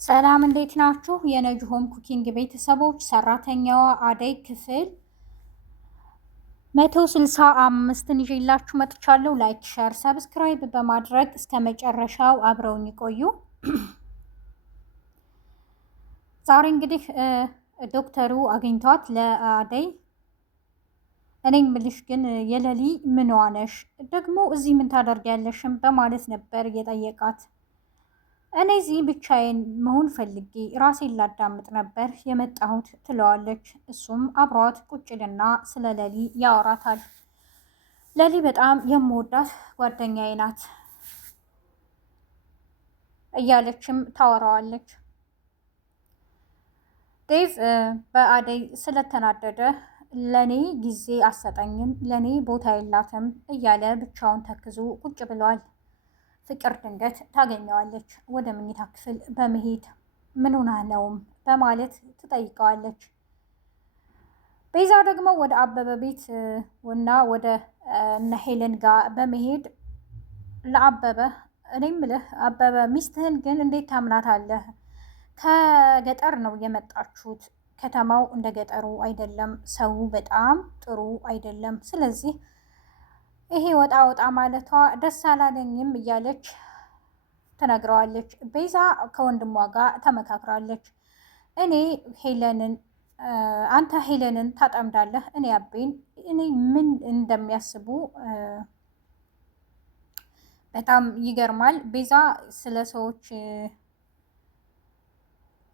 ሰላም እንዴት ናችሁ? የነጂ ሆም ኩኪንግ ቤተሰቦች ሰራተኛዋ አደይ ክፍል 165ን ይዤላችሁ መጥቻለሁ። ላይክ፣ ሸር፣ ሰብስክራይብ በማድረግ እስከ መጨረሻው አብረውኝ ይቆዩ። ዛሬ እንግዲህ ዶክተሩ አግኝቷት ለአደይ እኔ ምልሽ ግን የለሊ ምን ዋነሽ ደግሞ እዚህ ምን ታደርጊያለሽም በማለት ነበር የጠየቃት። እኔ እዚህ ብቻዬን መሆን ፈልጌ ራሴን ላዳምጥ ነበር የመጣሁት ትለዋለች። እሱም አብሯት ቁጭልና ስለ ለሊ ያወራታል። ለሊ በጣም የምወዳት ጓደኛዬ ናት እያለችም ታወራዋለች። ዴቭ በአደይ ስለተናደደ ለኔ ጊዜ አሰጠኝም፣ ለኔ ቦታ የላትም እያለ ብቻውን ተክዞ ቁጭ ብሏል። ፍቅር ድንገት ታገኘዋለች። ወደ መኝታ ክፍል በመሄድ ምን ሆነህ ነውም በማለት ትጠይቀዋለች። ቤዛ ደግሞ ወደ አበበ ቤት እና ወደ እነ ሄለን ጋር በመሄድ ለአበበ እኔ ምልህ አበበ ሚስትህን ግን እንዴት ታምናታለህ? ከገጠር ነው የመጣችሁት። ከተማው እንደ ገጠሩ አይደለም። ሰው በጣም ጥሩ አይደለም። ስለዚህ ይሄ ወጣ ወጣ ማለቷ ደስ አላለኝም እያለች ትነግረዋለች። ቤዛ ከወንድሟ ጋር ተመካክራለች። እኔ ሄለንን አንተ ሄለንን ታጠምዳለህ፣ እኔ አቤን እኔ ምን እንደሚያስቡ በጣም ይገርማል። ቤዛ ስለ ሰዎች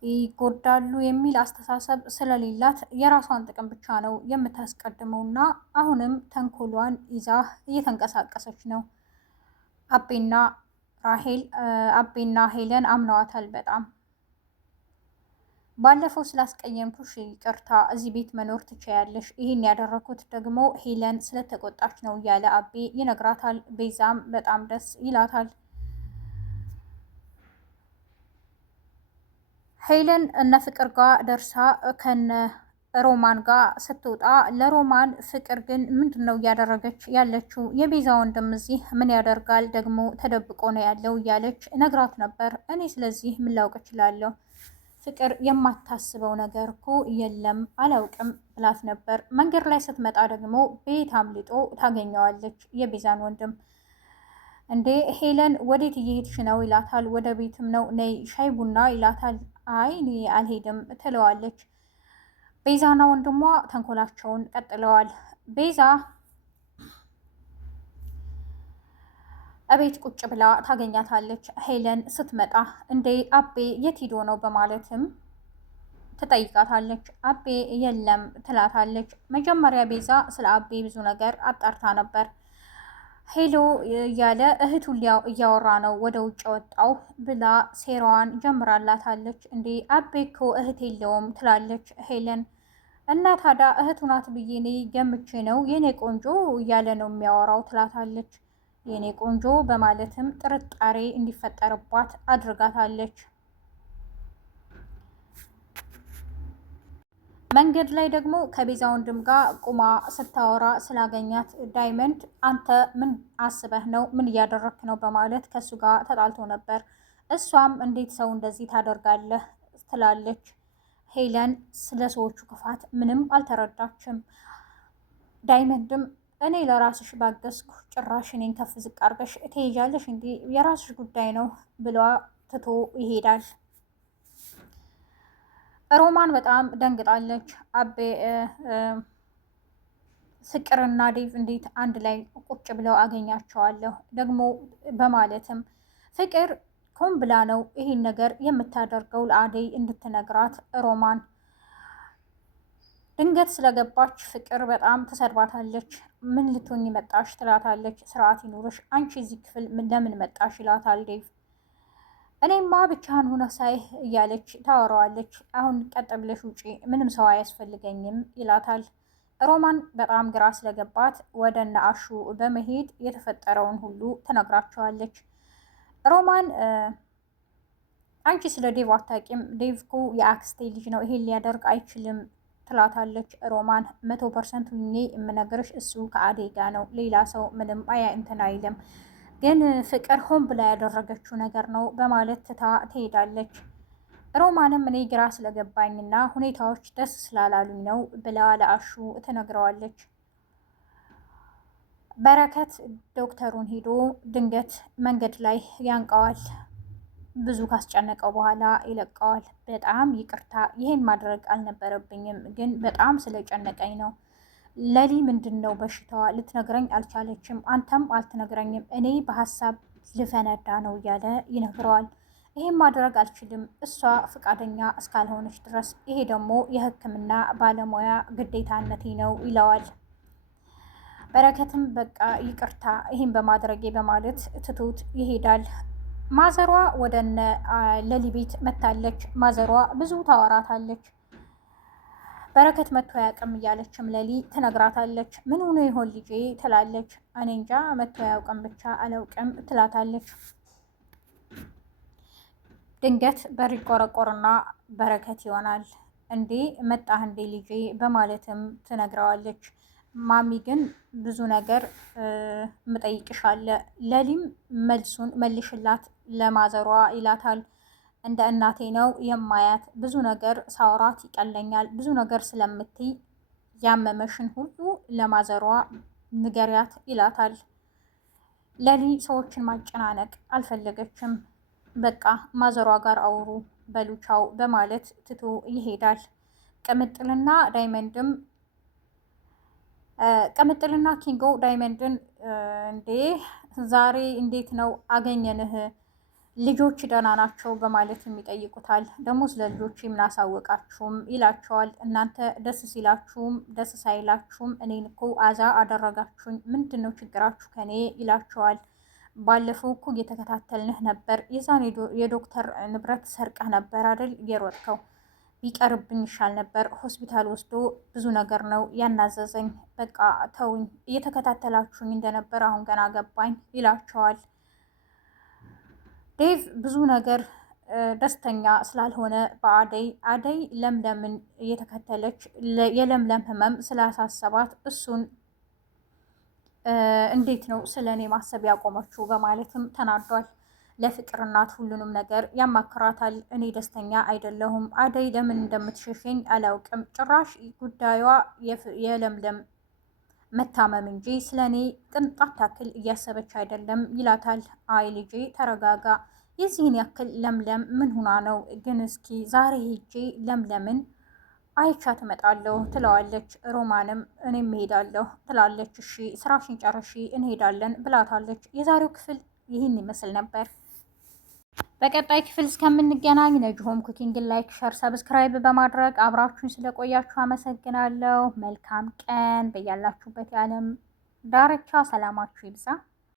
ይጎዳሉ የሚል አስተሳሰብ ስለሌላት የራሷን ጥቅም ብቻ ነው የምታስቀድመው እና አሁንም ተንኮሏን ይዛ እየተንቀሳቀሰች ነው። አቤና ሄለን አምነዋታል በጣም። ባለፈው ስላስቀየምኩሽ ይቅርታ፣ እዚህ ቤት መኖር ትችያለሽ፣ ይህን ያደረኩት ደግሞ ሄለን ስለተቆጣች ነው እያለ አቤ ይነግራታል። ቤዛም በጣም ደስ ይላታል። ሄለን እነ ፍቅር ጋር ደርሳ ከነ ሮማን ጋር ስትወጣ ለሮማን ፍቅር ግን ምንድን ነው እያደረገች ያለችው? የቤዛ ወንድም እዚህ ምን ያደርጋል? ደግሞ ተደብቆ ነው ያለው እያለች ነግራት ነበር። እኔ ስለዚህ ምን ላውቅ እችላለሁ? ፍቅር የማታስበው ነገር እኮ የለም አላውቅም ብላት ነበር። መንገድ ላይ ስትመጣ ደግሞ ቤት አምልጦ ታገኘዋለች የቤዛን ወንድም። እንዴ ሄለን ወዴት እየሄድሽ ነው ይላታል። ወደ ቤትም ነው፣ ነይ ሻይ ቡና ይላታል። አይ እኔ አልሄድም ትለዋለች። ቤዛና ወንድሟ ተንኮላቸውን ቀጥለዋል። ቤዛ እቤት ቁጭ ብላ ታገኛታለች። ሄለን ስትመጣ እንዴ አቤ የት ሂዶ ነው በማለትም ትጠይቃታለች። አቤ የለም ትላታለች። መጀመሪያ ቤዛ ስለ አቤ ብዙ ነገር አጣርታ ነበር። ሄሎ እያለ እህቱን እያወራ ነው ወደ ውጭ ወጣው ብላ ሴራዋን ጀምራላታለች። እንዴ አቤ እኮ እህት የለውም ትላለች ሄለን። እና ታዲያ እህቱ ናት ብዬ እኔ ገምቼ ነው የኔ ቆንጆ እያለ ነው የሚያወራው ትላታለች። የኔ ቆንጆ በማለትም ጥርጣሬ እንዲፈጠርባት አድርጋታለች። መንገድ ላይ ደግሞ ከቤዛ ወንድም ጋር ቁማ ስታወራ ስላገኛት ዳይመንድ አንተ ምን አስበህ ነው? ምን እያደረክ ነው? በማለት ከእሱ ጋር ተጣልቶ ነበር። እሷም እንዴት ሰው እንደዚህ ታደርጋለህ ትላለች። ሄለን ስለ ሰዎቹ ክፋት ምንም አልተረዳችም። ዳይመንድም እኔ ለራስሽ ባገዝኩ ጭራሽ እኔን ከፍ ዝቅ አድርገሽ ትሄጃለሽ፣ እንዲህ የራስሽ ጉዳይ ነው ብሏ ትቶ ይሄዳል። ሮማን በጣም ደንግጣለች። ፍቅርና ዴቭ እንዴት አንድ ላይ ቁጭ ብለው አገኛቸዋለሁ ደግሞ በማለትም ፍቅር ኮን ብላ ነው ይህን ነገር የምታደርገው ለአደይ እንድትነግራት። ሮማን ድንገት ስለገባች ፍቅር በጣም ተሰድባታለች። ምን ልትሆኝ መጣሽ ትላታለች። ስርዓት ይኑርሽ አንቺ እዚህ ክፍል ለምን መጣሽ ይላታል ዴቭ። እኔማ ብቻህን ሆነ ሳይህ እያለች ታወራዋለች። አሁን ቀጥ ብለሽ ውጪ፣ ምንም ሰው አያስፈልገኝም ይላታል። ሮማን በጣም ግራ ስለገባት ወደ እነ አሹ በመሄድ የተፈጠረውን ሁሉ ትነግራቸዋለች። ሮማን አንቺ ስለ ዴቭ አታውቂም፣ ዴቭ እኮ የአክስቴ ልጅ ነው፣ ይሄን ሊያደርግ አይችልም ትላታለች። ሮማን 100% ሁኜ የምነግርሽ እሱ ከአደይ ጋ ነው፣ ሌላ ሰው ምንም እንትን አይልም፣ ግን ፍቅር ሆን ብላ ያደረገችው ነገር ነው በማለት ትታ ትሄዳለች። ሮማንም እኔ ግራ ስለገባኝና ሁኔታዎች ደስ ስላላሉኝ ነው ብላ ለአሹ ትነግረዋለች። በረከት ዶክተሩን ሄዶ ድንገት መንገድ ላይ ያንቀዋል። ብዙ ካስጨነቀው በኋላ ይለቀዋል። በጣም ይቅርታ፣ ይሄን ማድረግ አልነበረብኝም፣ ግን በጣም ስለጨነቀኝ ነው። ለሊ ምንድን ነው በሽታዋ? ልትነግረኝ አልቻለችም፣ አንተም አልትነግረኝም፣ እኔ በሀሳብ ልፈነዳ ነው እያለ ይነግረዋል። ይሄን ማድረግ አልችልም እሷ ፈቃደኛ እስካልሆነች ድረስ፣ ይሄ ደግሞ የሕክምና ባለሙያ ግዴታነቴ ነው ይለዋል። በረከትም በቃ ይቅርታ ይህን በማድረጌ በማለት ትቶት ይሄዳል። ማዘሯ ወደነ ለሊ ቤት መታለች። ማዘሯ ብዙ ታወራታለች። በረከት መጥቶ አያውቅም እያለችም ለሊ ትነግራታለች። ምን ሆኖ ይሆን ልጄ ትላለች። እኔ እንጃ መጥቶ አያውቅም ብቻ አላውቅም ትላታለች። ድንገት በር ይቆረቆርና በረከት ይሆናል። እንዴ መጣህ እንዴ ልጄ በማለትም ትነግረዋለች። ማሚ ግን ብዙ ነገር ምጠይቅሻለ። ለሊም መልሱን መልሽላት ለማዘሯ ይላታል። እንደ እናቴ ነው የማያት፣ ብዙ ነገር ሳውራት ይቀለኛል፣ ብዙ ነገር ስለምትይ ያመመሽን ሁሉ ለማዘሯ ንገሪያት ይላታል። ለሊ ሰዎችን ማጨናነቅ አልፈለገችም። በቃ ማዘሯ ጋር አውሩ በሉቻው በማለት ትቶ ይሄዳል። ቅምጥልና ኪንጎ ዳይመንድን እንዴ ዛሬ እንዴት ነው አገኘንህ? ልጆች ደህና ናቸው በማለት የሚጠይቁታል። ደግሞ ስለ ልጆች የምናሳወቃችሁም ይላቸዋል። እናንተ ደስ ሲላችሁም ደስ ሳይላችሁም እኔን እኮ አዛ አደረጋችሁኝ፣ ምንድን ነው ችግራችሁ ከኔ ይላቸዋል። ባለፈው እኮ እየተከታተልንህ ነበር፣ የዛን የዶክተር ንብረት ሰርቀህ ነበር አይደል የሮጥከው? ቢቀርብኝ ይሻል ነበር። ሆስፒታል ወስዶ ብዙ ነገር ነው ያናዘዘኝ። በቃ ተውኝ፣ እየተከታተላችሁኝ እንደነበር አሁን ገና ገባኝ ይላቸዋል። ዴቭ ብዙ ነገር ደስተኛ ስላልሆነ በአደይ ለምለምን እየተከተለች የለምለም ህመም ስላሳሰባት እሱን እንዴት ነው ስለ እኔ ማሰብ ያቆመችው በማለትም ተናዷል። ለፍቅር እናት ሁሉንም ነገር ያማክራታል። እኔ ደስተኛ አይደለሁም፣ አደይ ለምን እንደምትሸሸኝ አላውቅም። ጭራሽ ጉዳዩዋ የለምለም መታመም እንጂ ስለ እኔ ቅንጣት ታክል እያሰበች አይደለም ይላታል። አይ ልጄ ተረጋጋ፣ የዚህን ያክል ለምለም ምን ሁና ነው? ግን እስኪ ዛሬ ሄጄ ለምለምን አይቻት እመጣለሁ ትለዋለች። ሮማንም እኔም እሄዳለሁ ትላለች። እሺ ስራሽን ጨርሺ እንሄዳለን ብላታለች። የዛሬው ክፍል ይህን ይመስል ነበር። በቀጣይ ክፍል እስከምንገናኝ ነጅሆም ኩኪንግን ላይክ፣ ሸር፣ ሰብስክራይብ በማድረግ አብራችሁን ስለቆያችሁ አመሰግናለሁ። መልካም ቀን በያላችሁበት የዓለም ዳርቻ ሰላማችሁ ይብዛ።